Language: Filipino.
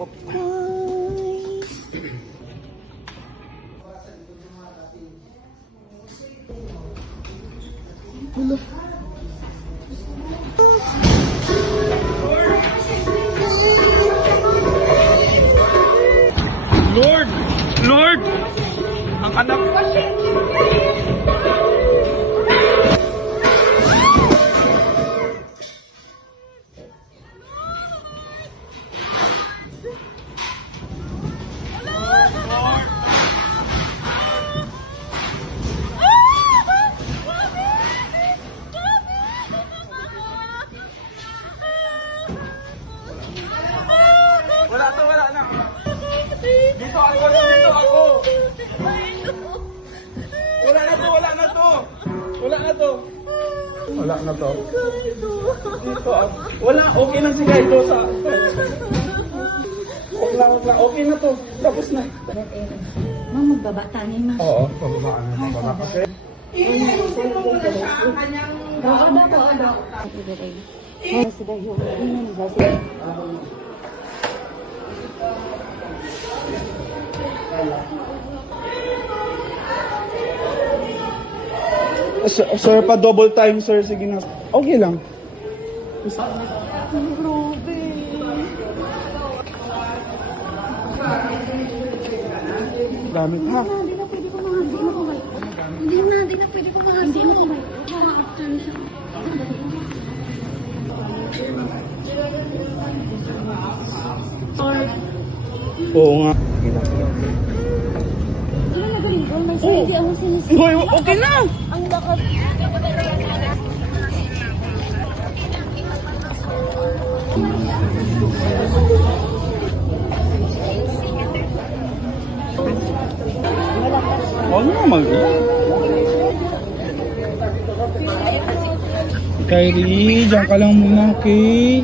Lord! Lord! Ang anak ko! Wala to, wala na. Dito ako, dito ako. Wala na to, wala na to. Wala na to. Wala na to. Dito ako. Wala, okay na si Guido sa... Okay lang, okay na to. Tapos na. Ma'am, magbabata niya, ma'am. Oo, pababaan na, pababaan. Okay. Iayusin mo muna siya ang kanyang Ada. Sudah yun. Sir, pa double time, sir. Sige na. Okay lang. Gamit ha. Hindi na pwede pumahan. Hindi na pumahan. Oo nga. Hindi na nagaling ko. May hindi ako sinisip. Hoy, okay na. Ang lakas. Huwag mo Kylie, diyan ka lang muna, okay?